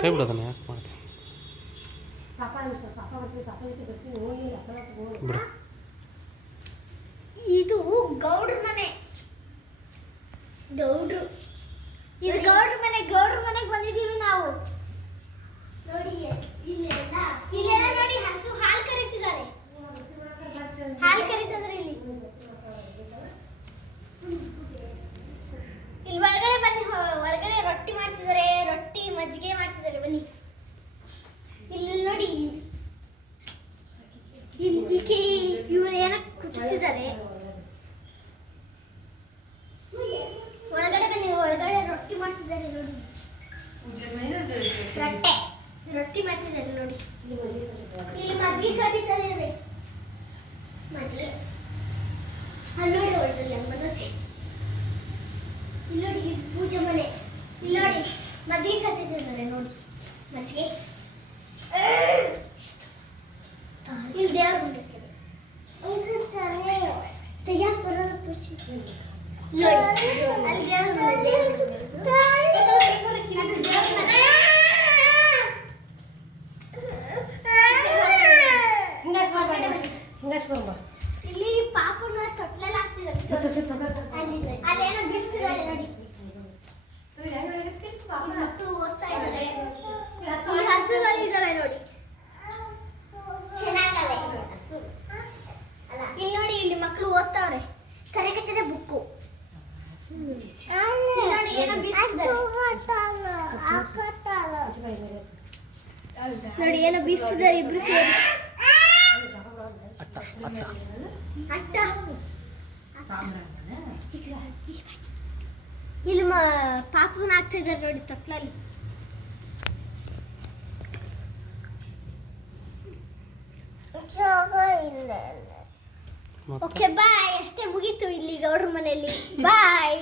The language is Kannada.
ಕೈ ಬಿಡೋದನ್ನ ಯಾಕೆ ಮಾಡ್ತೀನಿ ಬಿಡು. ಇದು ಗೌಡ್ರ ಮನೆ. ಗೌಡ್ರು ಇದು ಗೌಡ್ರ ಮನೆ. ಗೌಡ್ರ ಮನೆಗೆ ಬಂದಿದ್ದೀವಿ ನಾವು. ನೋಡಿ ಇಲ್ಲೆಲ್ಲ ನೋಡಿ ಹಸು ಹಾಲು ಕರಿತಿದ್ದಾರೆ. ಹಾಲು ಕರಿತಿದ್ದಾರೆ ಇಲ್ಲಿ. ಇಲ್ಲಿ ಒಳಗಡೆ ಬನ್ನಿ. ಒಳಗಡೆ ರೊಟ್ಟಿ ಮಾಡ್ತಿದ್ದಾರೆ. ರೊಟ್ಟಿ ಮಜ್ಜಿಗೆ ಮಾಡ್ತಿದ್ದಾರೆ. ಬನ್ನಿ ಇಲ್ಲಿ ನೋಡಿ. ಇಲ್ಲಿ ಇವಳು ಏನ ಕುದಿಸಿದ್ದಾರೆ. ಒಳಗಡೆ ಬನ್ನಿ. ಒಳಗಡೆ ರೊಟ್ಟಿ ಮಾಡ್ತಿದ್ದಾರೆ ನೋಡಿ. ರೊಟ್ಟಿ ಮಾಡ್ತಿದ್ದಾರೆ ನೋಡಿ. ಇಲ್ಲಿ ಮಜ್ಜಿಗೆ ಕಟ್ಟಿದ್ದಾರೆ. ಮಜ್ಜಿಗೆ ಅಲ್ಲಿ ನೋಡಿ. ಒಳಗಡೆ ಮನೋಜಿ ಇಲ್ಲಿ ನೋಡಿ. ಇದು ಪೂಜೆ ಮನೆ. ಇಲ್ಲಿ ನೋಡಿ ಮಜ್ಜಿಗೆ ಕಟ್ಟಿದ್ದಾರೆ ನೋಡಿ. ಮಜ್ಜಿಗೆ ಇಲ್ಲಿ ದೇವ್ರ ಮುಂದಿರ್ತಾರೆ. ತೆಗಿಯಕ್ಕೆ ಬರೋದು ಪೂಜೆ ನೋಡಿ. ಅಲ್ಲಿ ದೇವ್ರ ಮುಂದೆ ಇಲ್ಲಿ ಪಾಪನ ತೊಟ್ಲೆಲ್ಲ ಹಾಕ್ತಿದ್ದಾರೆ. ಅಲ್ಲೇನೋ ಬಿಸಿದ್ದಾರೆ ನೋಡಿ. ಮಕ್ಕಳು ಓದ್ತಾ ಇದ್ದಾರೆ. ಇಲ್ಲಿ ಹಸುಗಳಿದ್ದಾವೆ ನೋಡಿ. ಚೆನ್ನಾಗವೆ ಹಸು. ಅಲ್ಲ ಇಲ್ಲಿ ನೋಡಿ. ಇಲ್ಲಿ ಮಕ್ಕಳು ಓದ್ತಾವ್ರೆ. ಕರೆಕಚ್ಚನೆ ಬುಕ್ಕು ನೋಡಿ. ಏನೋ ಬೀಸ್ತಿದ್ದಾರೆ ನೋಡಿ. ಏನೋ ಬೀಸ್ತಿದ್ದಾರೆ ಇಬ್ರು ಸೇರಿ. ಅಟ್ಟ ಇಲ್ಲಿ ಪಾಪನ ಹಾಕ್ತಾ ಇದ್ದಾರೆ ನೋಡಿ ತೊಟ್ಲಲ್ಲಿ. Okay bye. ಅಷ್ಟೇ ಮುಗೀತು ಇಲ್ಲಿ ಗೌಡ್ರ ಮನೆಯಲ್ಲಿ. ಬಾಯ್.